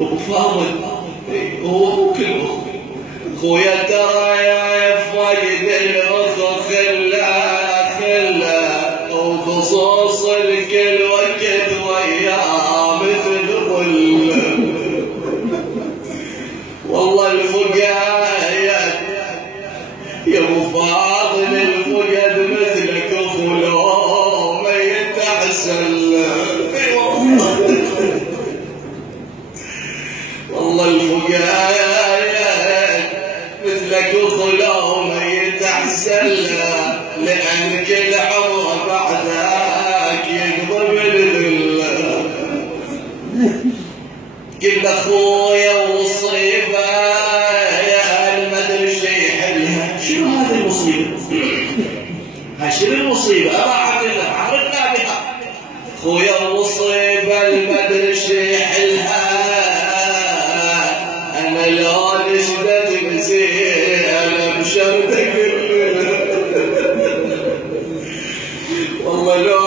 وفاضل هو كل خويا ترى يا فاقد الاخ خلا وخصوص الكل وقت وياه مثل ظل. والله الفقاد يا ابو فاضل الفقد مثلك خلو ما يتحسن. والله الفقاد مثلك خلو ما يتحسن لأن كل عمر بعدك يقضي بالذل. قل اخويا وصيبه يا المدري شي يحلها. شنو هذه المصيبه؟ شنو المصيبه؟ ابا عبد الله عرفنا بها. خويا وصيبه المدري شي يحلها. انا لو نشدت بزين بشرتك والله لو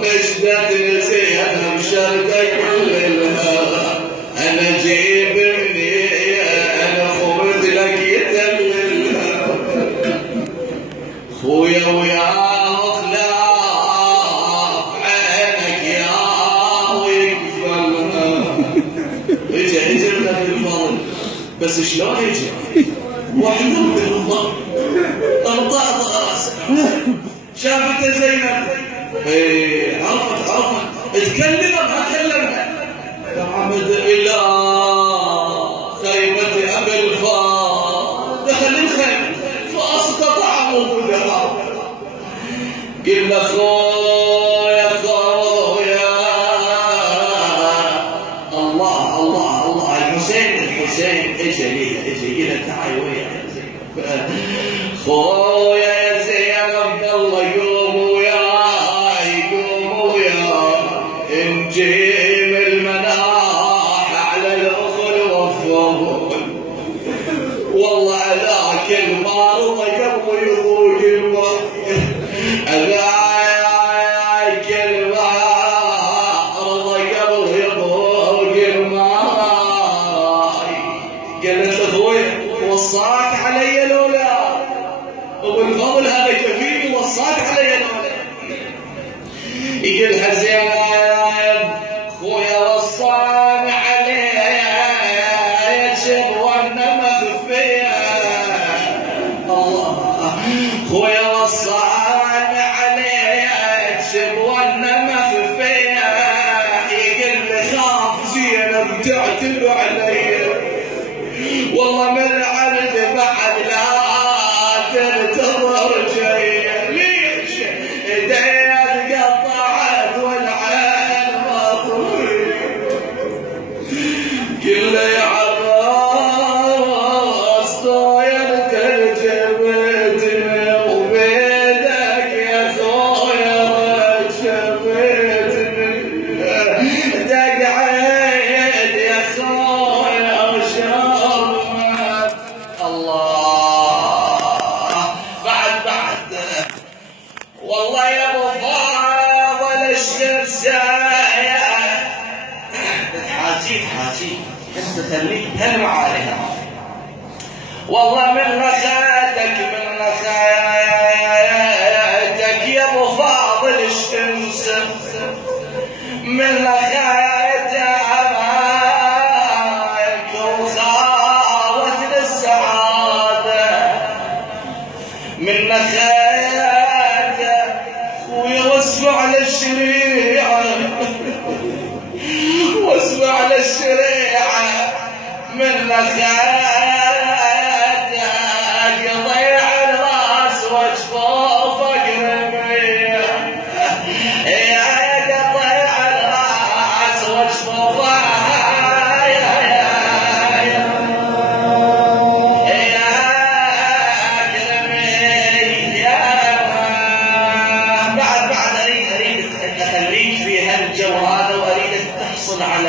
نشدت بزين بشرتك كلها. انا جيب مني انا خبرت لك يتملها. خويا ويا خلاف عينك يا ويقفلها. اجا من الفضل بس شلون اجا؟ وحده بالضبط طرطعت راسه شافته زينب. عرفت اتكلم ما كلمها. تعمد الى خيمه ابي الفار دخل الخيمه فاستطاع وجودها. قل له خويا الله الحسين اجى قال تعال وياي زينب. خويا يا زينب الله قوم وياي نجيب المناح على الاخل والفضل. والله على كل مرض قبل يضوق الماء وصاك علي الاولاد ابو الفضل هذا كفيل وصاك علي الاولاد. يقولها زينب خويا وصاني عليه يجب وانا مخفيه. الله خويا وصاني عليه يجب وانا مخفيه. يقول لي خاف زينب تعتب علي. والله من عرض بعد لا تنتظر شيء. ليش ايدي قطعت والعين مطوي. كل يا عباس طاير ترجمتني وبيدك يا خويا رجمتني. تقعد يا خويا وشرمت. الله بعد والله يا ابو فاضل الشمسايه تحاجيك انت خليك تهلم عليها. والله من رخاتك يا ابو فاضل الشمس من رخاتك وخاوت للسعاده. من رخاتك ويوسع للشريعه واسمع للشريعه. من رخاتك ضيع الراس وجفوفك رميه. يا ضيع الراس وجفوفك بعد اريد اخليك في هالجو هذا واريدك تحصل على